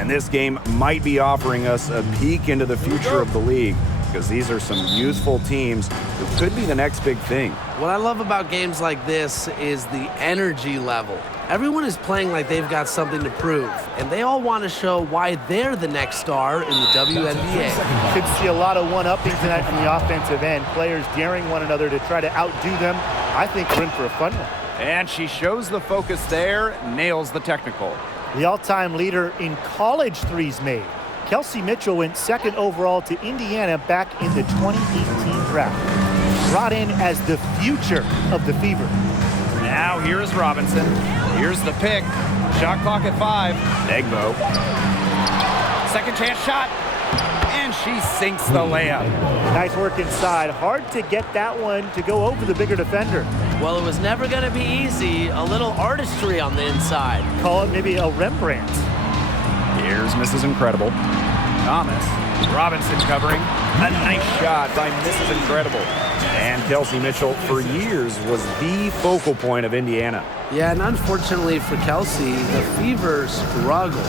And this game might be offering us a peek into the future of the league, because these are some youthful teams who could be the next big thing. What I love about games like this is the energy level. Everyone is playing like they've got something to prove, and they all want to show why they're the next star in the WNBA. Could see a lot of one-upping tonight from the offensive end. Players daring one another to try to outdo them. I think we're in for a fun one. And she shows the focus there, nails the technical. The all-time leader in college threes made. Kelsey Mitchell went second overall to Indiana back in the 2018 draft. Brought in as the future of the Fever. Now here's Robinson. Here's the pick. Shot clock at 5. Egbo. Second chance shot. And she sinks the layup. Nice work inside. Hard to get that one to go over the bigger defender. Well, it was never going to be easy. A little artistry on the inside. Call it maybe a Rembrandt. Here's Mrs. Incredible. Thomas. Robinson covering. A nice shot by Mrs. Incredible. And Kelsey Mitchell, for years, was the focal point of Indiana. Yeah, and unfortunately for Kelsey, the Fever struggled,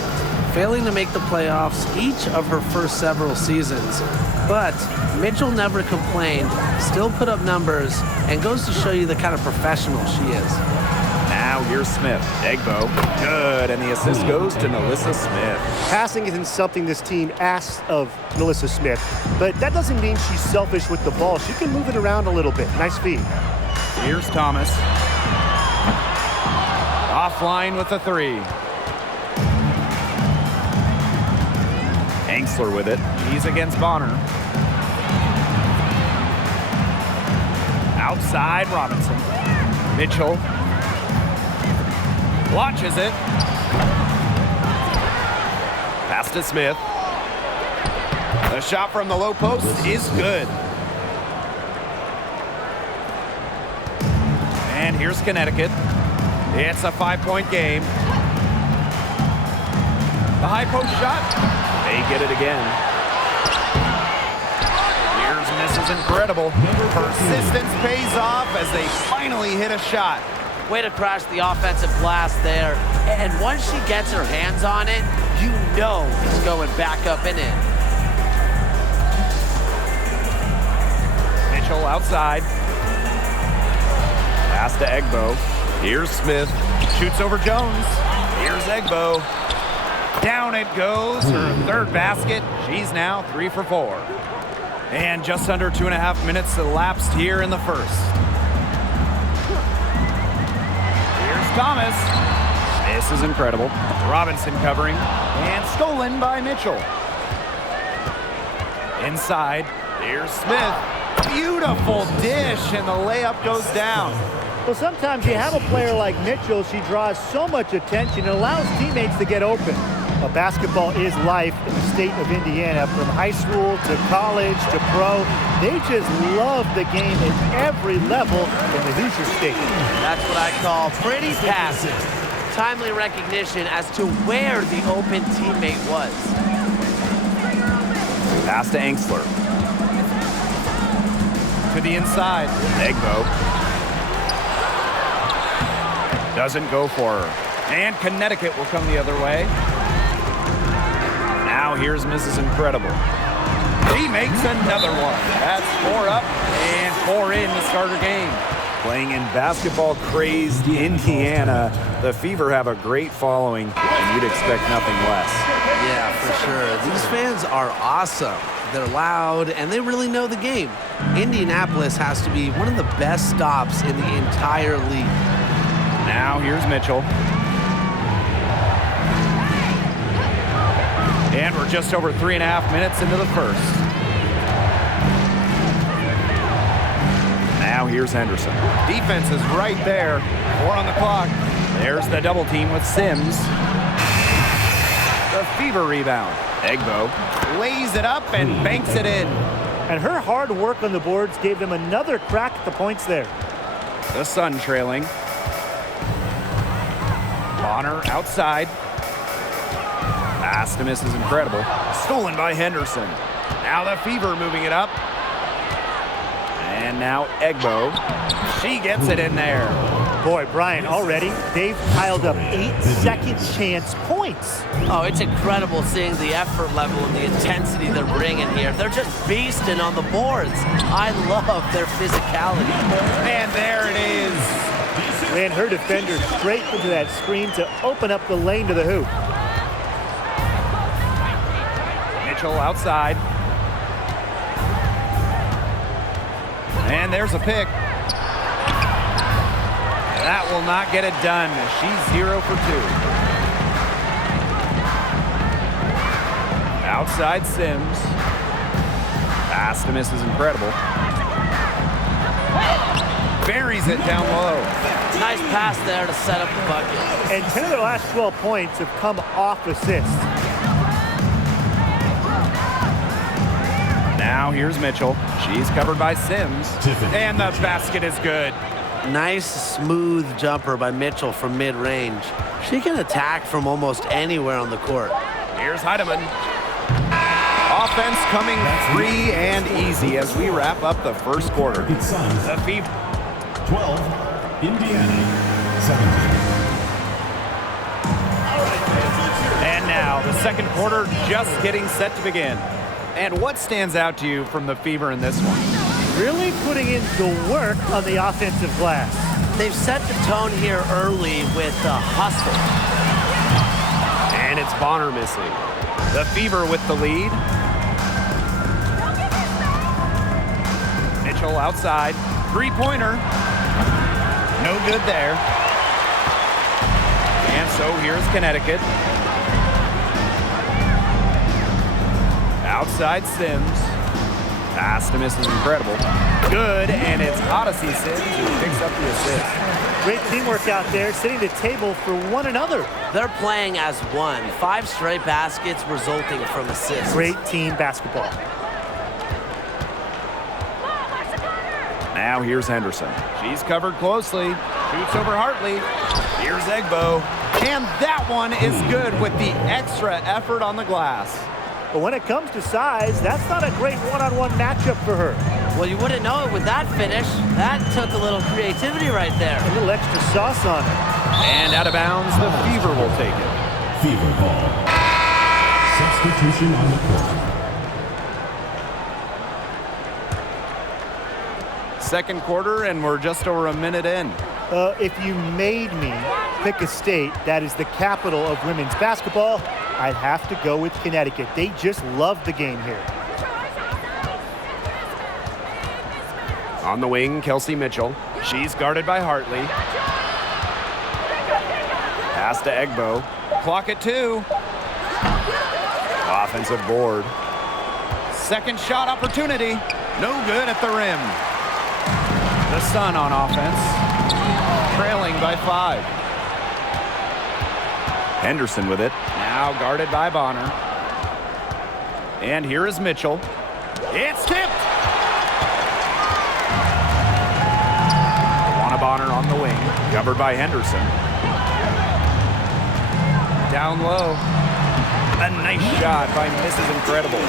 failing to make the playoffs each of her first several seasons. But Mitchell never complained, still put up numbers, and goes to show you the kind of professional she is. Now here's Smith. Egbo. Good. And the assist goes to Melissa Smith. Passing isn't something this team asks of Melissa Smith, but that doesn't mean she's selfish with the ball. She can move it around a little bit. Nice feed. Here's Thomas. Offline with a 3. Angsler with it. He's against Bonner. Outside Robinson. Mitchell. Launches it. Pass to Smith. The shot from the low post is good. And here's Connecticut. It's a 5-point game. The high post shot. They get it again. Here's Mrs. Incredible. Persistence pays off as they finally hit a shot. Way to crash the offensive glass there. And once she gets her hands on it, you know it's going back up and in. Mitchell outside. Pass to Egbo. Here's Smith. Shoots over Jones. Here's Egbo. Down it goes. Her third basket. She's now 3 for 4. And just under 2.5 minutes elapsed here in the first. Thomas. This is Incredible. Robinson covering. And stolen by Mitchell. Inside. Here's Smith. Beautiful dish, and the layup goes down. Well, sometimes you have a player like Mitchell. She draws so much attention and allows teammates to get open. Well, basketball is life in the state of Indiana. From high school to college to pro, they just love the game at every level in the Hoosier State. That's what I call pretty passes. Timely recognition as to where the open teammate was. Pass to Angsler. To the inside. Egbo. Doesn't go for her. And Connecticut will come the other way. Now here's Mrs. Incredible. He makes another one. That's 4 up and 4 in to start her game. Playing in basketball-crazed Indiana, the Fever have a great following, and you'd expect nothing less. Yeah, for sure. These fans are awesome. They're loud, and they really know the game. Indianapolis has to be one of the best stops in the entire league. Now here's Mitchell. And we're just over 3.5 minutes into the first. Now here's Henderson. Defense is right there. 4 on the clock. There's the double team with Sims. The Fever rebound. Egbo lays it up and banks it in. And her hard work on the boards gave them another crack at the points there. The Sun trailing. Bonner outside. Pass to Mrs. Incredible. Stolen by Henderson. Now the Fever moving it up. And now Egbo. She gets it in there. Boy, Brian, already they've piled up 8 second chance points. Oh, it's incredible seeing the effort level and the intensity they're bringing here. They're just beasting on the boards. I love their physicality. And there it is. Ran her defender straight into that screen to open up the lane to the hoop. Mitchell outside. And there's a pick. That will not get it done. She's 0 for 2. Outside Sims. Pass to miss is incredible. Buries it down low. Nice pass there to set up the bucket. And 10 of their last 12 points have come off assists. Now here's Mitchell. She's covered by Sims. And the basket is good. Nice, smooth jumper by Mitchell from mid-range. She can attack from almost anywhere on the court. Here's Heidemann. Offense coming free and easy as we wrap up the first quarter. The Fever 12, Indiana 17. And now the second quarter just getting set to begin. And what stands out to you from the Fever in this one? Really putting in the work on the offensive glass. They've set the tone here early with the hustle. And it's Bonner missing. The Fever with the lead. Mitchell outside. Three-pointer. No good there. And so here's Connecticut. Outside Sims. Pass to miss is incredible. Good, and it's Odyssey Sims who picks up the assist. Great teamwork out there, setting the table for one another. They're playing as one. 5 straight baskets resulting from assists. Great team basketball. Now here's Henderson. She's covered closely. Shoots over Hartley. Here's Egbo. And that one is good with the extra effort on the glass. But when it comes to size, that's not a great one-on-one matchup for her. Well, you wouldn't know it with that finish. That took a little creativity right there. A little extra sauce on it. And out of bounds, the Fever will take it. Fever ball. Substitution on the court. Second quarter, and we're just over a minute in. If you made me pick a state that is the capital of women's basketball, I'd have to go with Connecticut. They just love the game here. On the wing, Kelsey Mitchell. She's guarded by Hartley. Pass to Egbo. Clock at 2. Offensive board. Second shot opportunity. No good at the rim. The Sun on offense. Trailing by 5. Henderson with it. Now guarded by Bonner. And here is Mitchell. It's tipped. Luana Bonner on the wing. Covered by Henderson. Down low. A nice shot by Mrs. Incredible.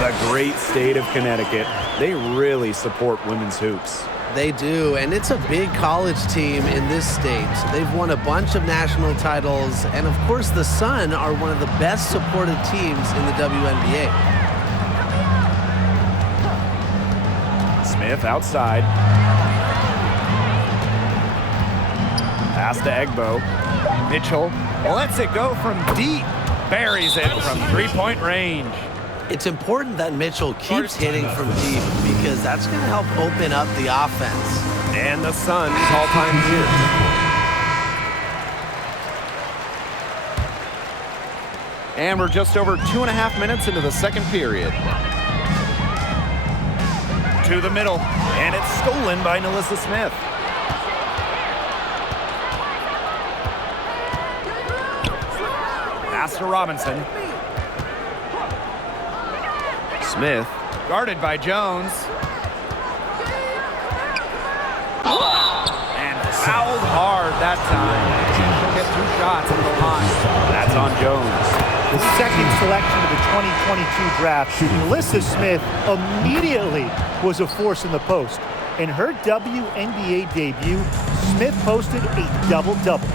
The great state of Connecticut. They really support women's hoops. They do, and it's a big college team in this state. They've won a bunch of national titles, and of course the Sun are one of the best supported teams in the WNBA. Smith outside. Pass to Egbo. Mitchell lets it go from deep. Buries it from three-point range. It's important that Mitchell keeps hitting from deep because that's going to help open up the offense. And the Suns all-time leader. And we're just over 2.5 minutes into the second period. To the middle, and it's stolen by Nalissa Smith. Pass to Robinson. Smith, guarded by Jones. And fouled hard that time. She'll get 2 shots at the line. That's on Jones. The second selection of the 2022 draft, Nalissa Smith immediately was a force in the post. In her WNBA debut, Smith posted a double-double. 2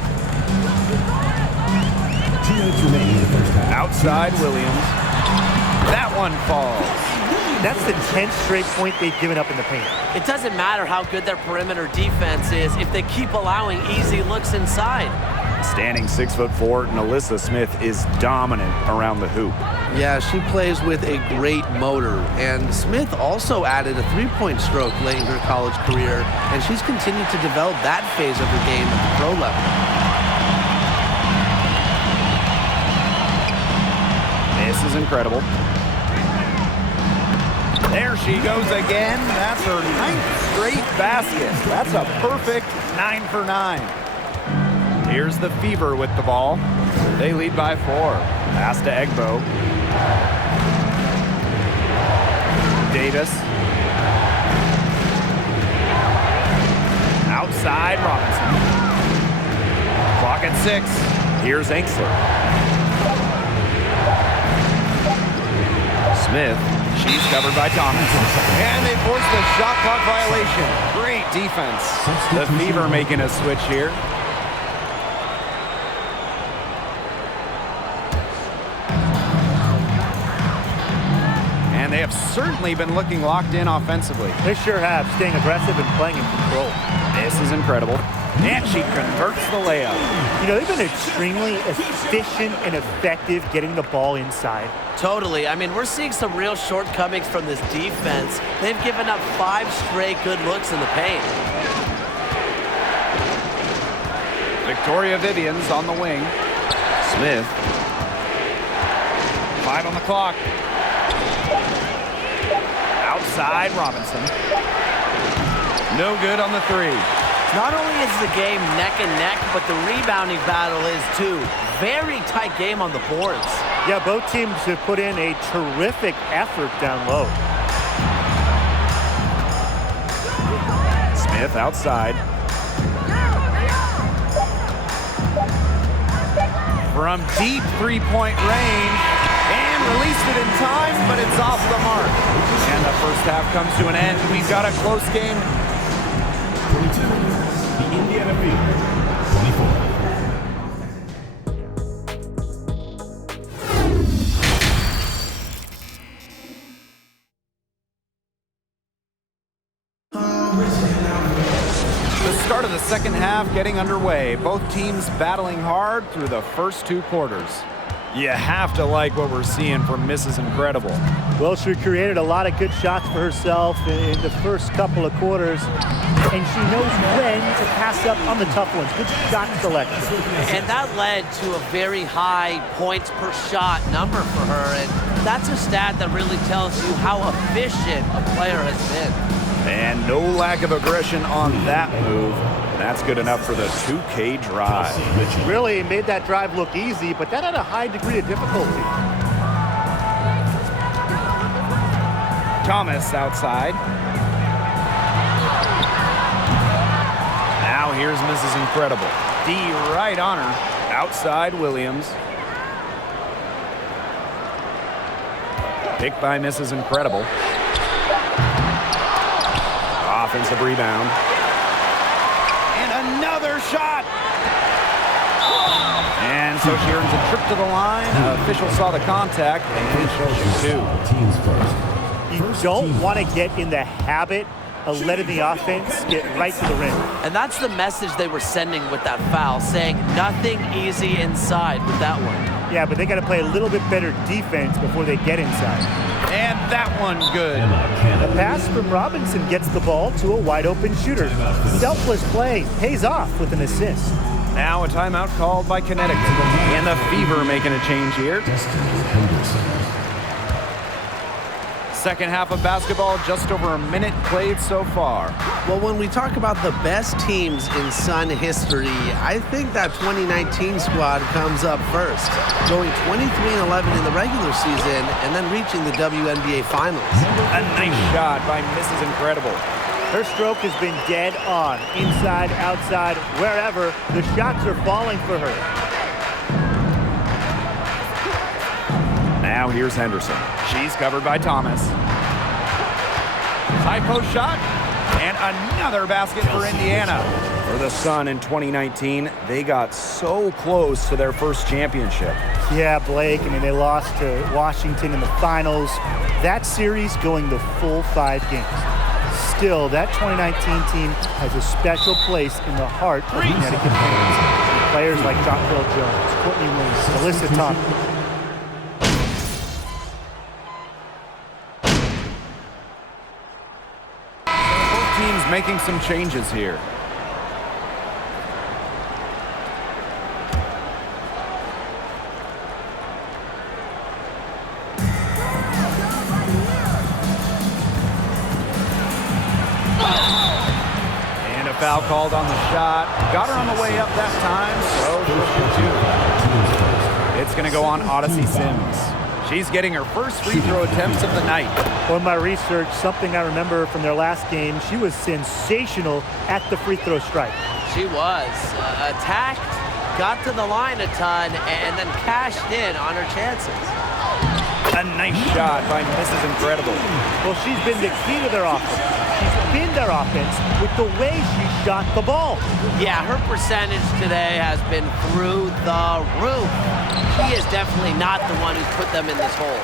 minutes remaining in the first half. Outside Williams. That one falls. That's the 10th straight point they've given up in the paint. It doesn't matter how good their perimeter defense is if they keep allowing easy looks inside. Standing 6'4", Alyssa Smith is dominant around the hoop. Yeah, she plays with a great motor. And Smith also added a three-point stroke late in her college career, and she's continued to develop that phase of her game at the pro level. This is incredible. There she goes again. That's her 9th straight basket. That's a perfect 9 for 9. Here's the Fever with the ball. They lead by 4. Pass to Egbo. Davis. Outside Robinson. Clock at 6. Here's Enksler. Smith. She's covered by Thomas. And they force the shot clock violation. Great defense. The Fever making a switch here. And they have certainly been looking locked in offensively. They sure have, staying aggressive and playing in control. This is incredible. And she converts the layup. You know, they've been extremely efficient and effective getting the ball inside. Totally. I mean, we're seeing some real shortcomings from this defense. They've given up 5 straight good looks in the paint. Victoria Vivian's on the wing. Smith. 5 on the clock. Outside Robinson. No good on the 3. Not only is the game neck and neck, but the rebounding battle is too. Very tight game on the boards. Yeah, both teams have put in a terrific effort down low. Smith outside. From deep three-point range. And released it in time, but it's off the mark. And the first half comes to an end. We've got a close game. 22. The Indiana Fever. 24. The start of the second half getting underway. Both teams battling hard through the first 2 quarters. You have to like what we're seeing from Mrs. Incredible. Well, she created a lot of good shots for herself in the first couple of quarters, and she knows when to pass up on the tough ones. Good shot selection. And that led to a very high points per shot number for her, and that's a stat that really tells you how efficient a player has been. And no lack of aggression on that move. That's good enough for the 2K drive. Really made that drive look easy, but that had a high degree of difficulty. Thomas outside. Now here's Mrs. Incredible. D right on her. Outside Williams. Picked by Mrs. Incredible. Offensive rebound. And another shot. And so she earns a trip to the line. Official saw the contact and shows 2. Teams first. You don't want to get in the habit of letting the offense get right to the rim. And that's the message they were sending with that foul, saying nothing easy inside with that one. Yeah, but they got to play a little bit better defense before they get inside. And that one good. The pass from Robinson gets the ball to a wide-open shooter. Selfless play pays off with an assist. Now a timeout called by Connecticut. And the Fever making a change here. Second half of basketball, just over a minute played so far. Well, when we talk about the best teams in Sun history, I think that 2019 squad comes up first, going 23-11 in the regular season and then reaching the WNBA Finals. A nice shot by Mrs. Incredible. Her stroke has been dead on. Inside, outside, wherever, the shots are falling for her. Now here's Henderson. She's covered by Thomas. High post shot. And another basket for Indiana. For the Sun in 2019, they got so close to their first championship. Yeah, Blake. I mean, they lost to Washington in the finals. That series going the full 5 games. Still, that 2019 team has a special place in the heart of Connecticut fans. Players like Jonquel Jones, Courtney Williams, Alyssa Thompson. Both teams making some changes here. Foul called on the shot. Got her on the way up that time, so it's going to go on Odyssey Sims. She's getting her first free throw attempts of the night. Well, in my research, something I remember from their last game, she was sensational at the free throw stripe. She was. Attacked, got to the line a ton, and then cashed in on her chances. A nice shot by Mrs. Incredible. Well, she's been the key to their offense. She's been their offense with the way she shot the ball. Yeah, her percentage today has been through the roof. She is definitely not the one who's put them in this hole.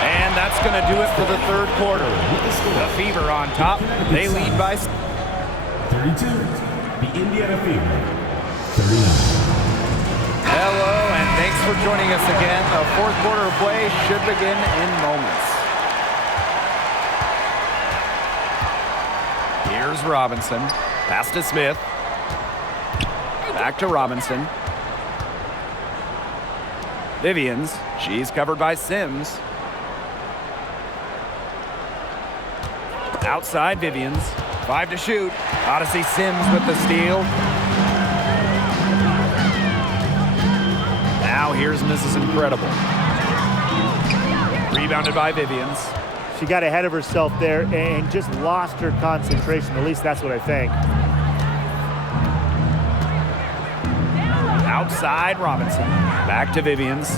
And that's going to do it for the third quarter. The Fever on top. They lead by 32. The Indiana Fever. 39. Hello, and thanks for joining us again. The fourth quarter of play should begin in moments. Here's Robinson. Pass to Smith. Back to Robinson. Vivians. She's covered by Sims. Outside Vivians. 5 to shoot. Odyssey Sims with the steal. Now here's Mrs. Incredible. Rebounded by Vivians. She got ahead of herself there and just lost her concentration. At least that's what I think. Outside Robinson. Back to Vivians.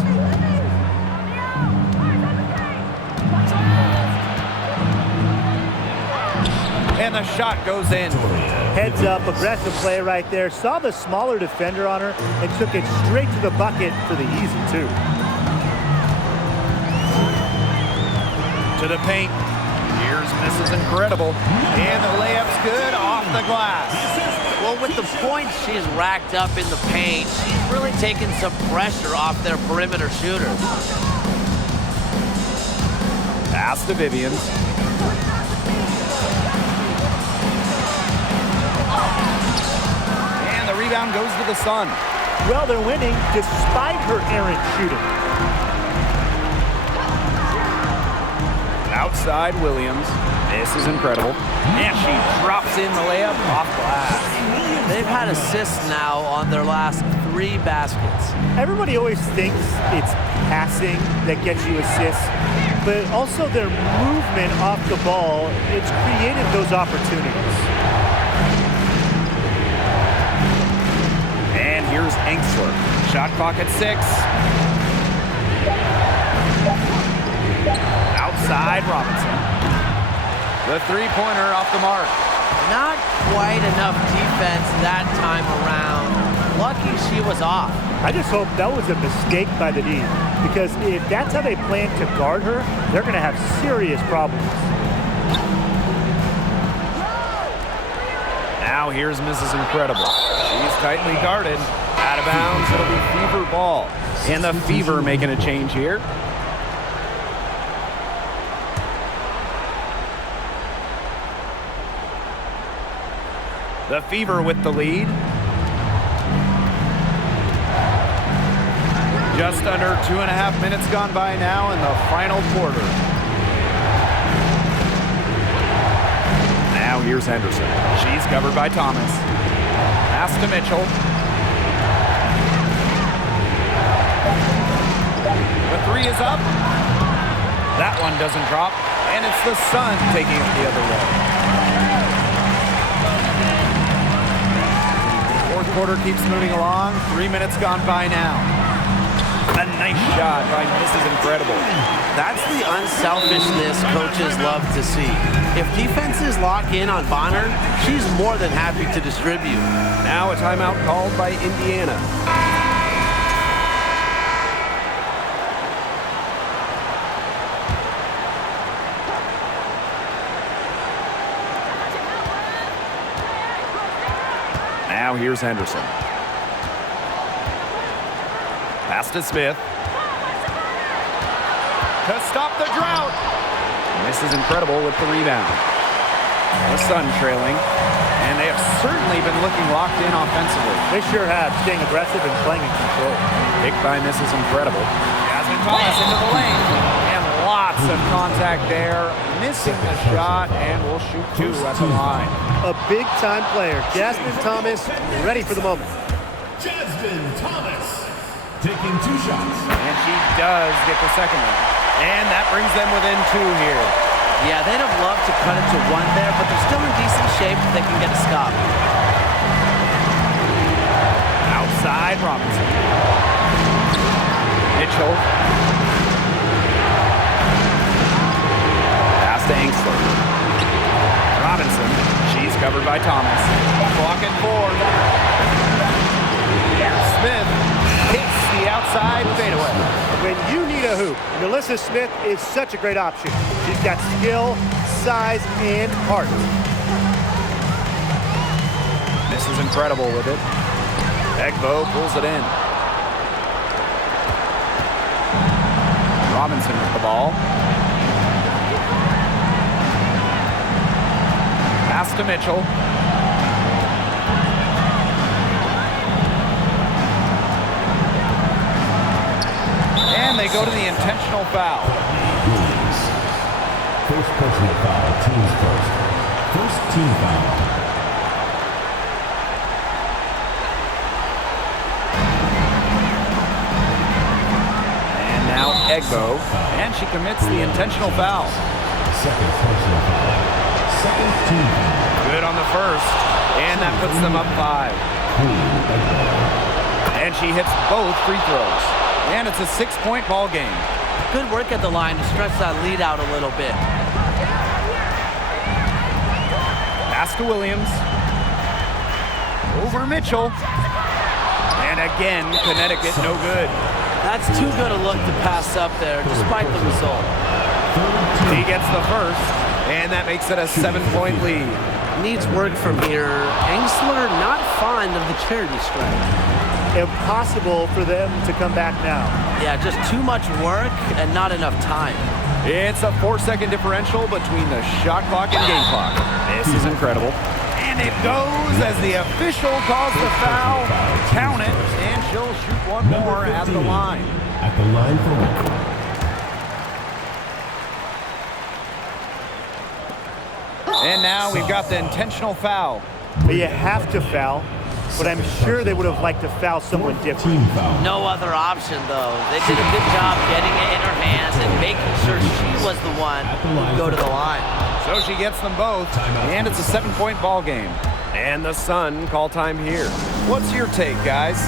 And the shot goes in. Heads up, aggressive play right there. Saw the smaller defender on her and took it straight to the bucket for the easy 2. To the paint. Here's Mrs. Incredible. And the layup's good off the glass. Well, with the points she's racked up in the paint, she's really taken some pressure off their perimeter shooters. Pass to Vivians. And the rebound goes to the Sun. Well, they're winning despite her errant shooting. Outside Williams. This is Incredible. And she drops in the layup off glass. They've had assists now on their last 3 baskets. Everybody always thinks it's passing that gets you assists, but also their movement off the ball, it's created those opportunities. And here's Engsler. Shot clock at 6. Outside Robinson. The three-pointer off the mark. Not quite enough defense that time around. Lucky she was off. I just hope that was a mistake by the D, because if that's how they plan to guard her, they're going to have serious problems. Now here's Mrs. Incredible. She's tightly guarded. Out of bounds, it'll be Fever ball. And the Fever making a change here. The Fever with the lead. Just under 2.5 minutes gone by now in the final quarter. Now here's Henderson. She's covered by Thomas. Pass to Mitchell. The 3 is up. That one doesn't drop. And it's the Sun taking it the other way. Fourth quarter keeps moving along. 3 minutes gone by now. A Nice shot by Mrs. Incredible. That's the unselfishness coaches love to see. If defenses lock in on Bonner, she's more than happy to distribute. Now a timeout called by Indiana. Now here's Henderson. Pass to Smith. To stop the drought. Mrs. Incredible with the rebound. The Sun trailing. And they have certainly been looking locked in offensively. They sure have, staying aggressive and playing in control. Picked by Mrs. Incredible. Jasmine Thomas into the lane. And lots of contact there. Missing the shot and will shoot two at the line. A big-time player, Jasmine Thomas, ready for the moment. Jasmine Thomas taking 2 shots. And she does get the second one. And that brings them within 2 here. Yeah, they'd have loved to cut it to 1 there, but they're still in decent shape. They can get a stop. Outside Robinson. Mitchell. Pass to Angstler. Robinson. She's covered by Thomas. Clock at 4. Smith hits the outside fadeaway. When you need a hoop, Melissa Smith is such a great option. She's got skill, size, and heart. Mrs. Incredible with it. Egbo pulls it in. Robinson with the ball. Pass to Mitchell. And they go to the intentional foul. Williams. First personal foul, teams first. First team foul. And now Egbo. And she commits the intentional foul. Second personal foul. Second team foul. Good on the first. And that puts them up 5. And she hits both free throws. And it's a 6-point ball game. Good work at the line to stretch that lead out a little bit. Pass to Williams. Over Mitchell. And again, Connecticut no good. That's too good a look to pass up there, despite the result. He gets the first, and that makes it a 7-point lead. Needs work from here. Angstler not fond of the charity strike. Impossible for them to come back now. Yeah, just too much work and not enough time. It's a 4-second differential between the shot clock and game clock. This is incredible. And it goes as the official calls the foul. Count it, and she'll shoot one more at the line. At the line for 1. And now we've got the intentional foul. But you have to foul. But I'm sure they would have liked to foul someone different. Team foul. No other option, though. They did a good job getting it in her hands and making sure she was the one who would go to the line. So she gets them both, and it's a 7-point ball game. And the Sun call time here. What's your take, guys?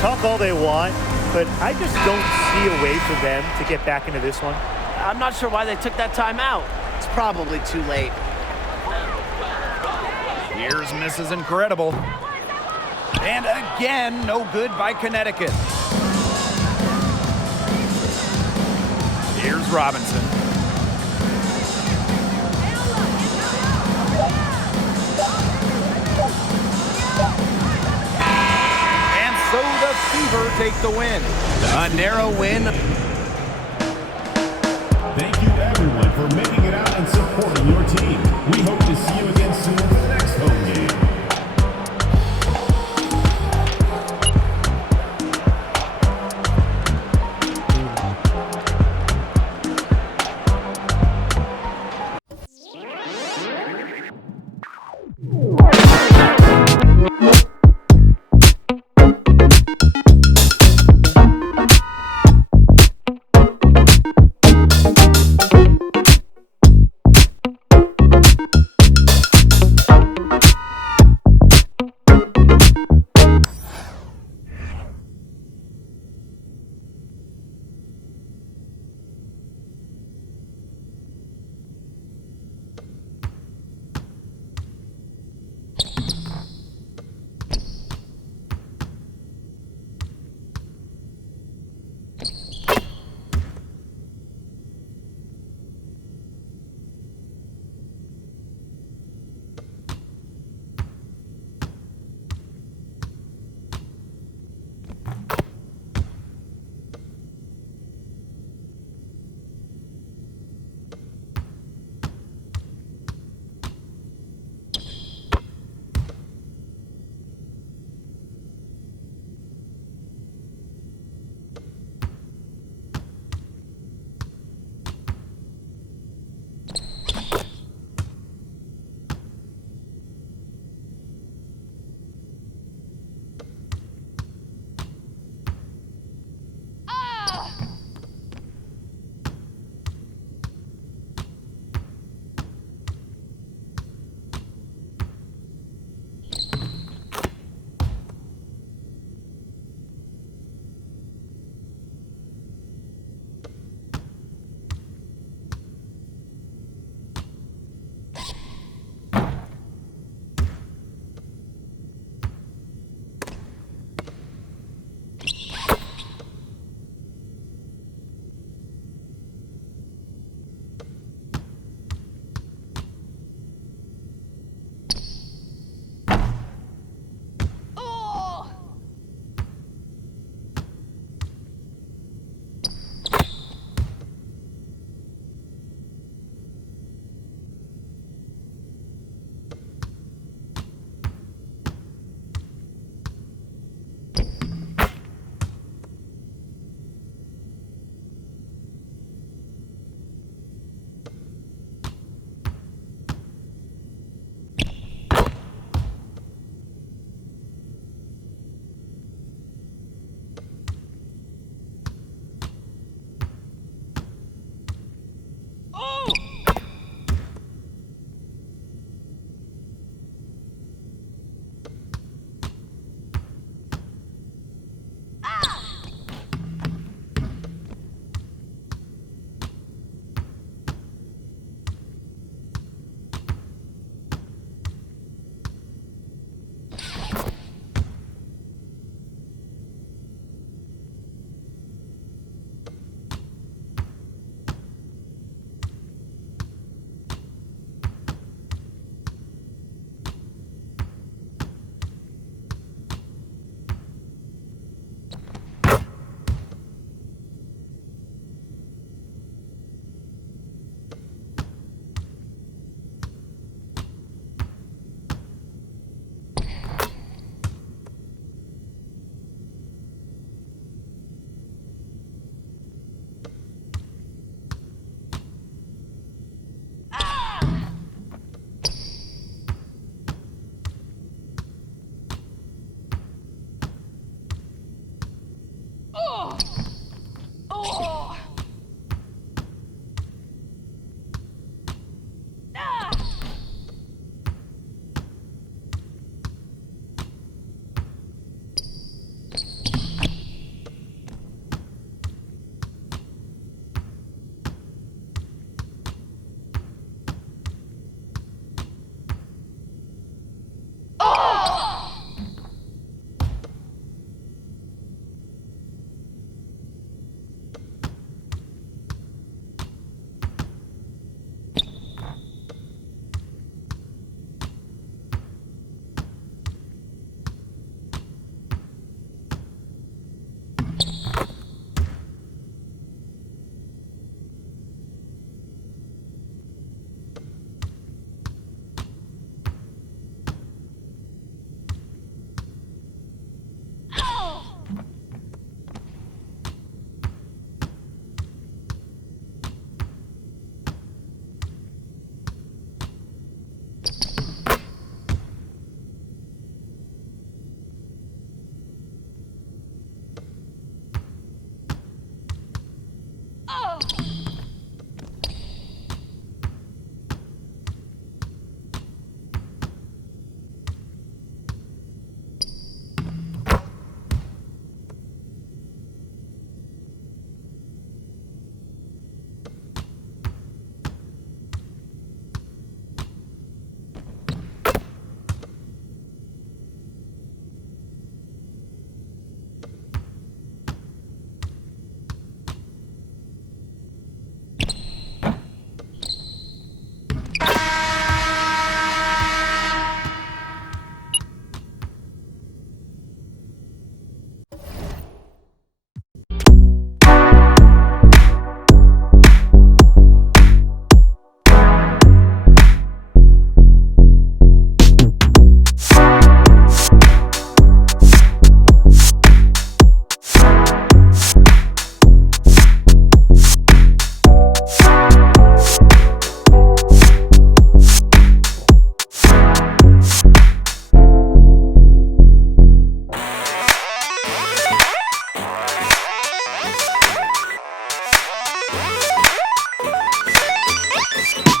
Talk all they want, but I just don't see a way for them to get back into this one. I'm not sure why they took that time out. It's probably too late. Here's Mrs. Incredible. And again, no good by Connecticut. Here's Robinson. And so the Fever take the win. A narrow win. Thank you everyone for making it out and supporting your team. We hope to see you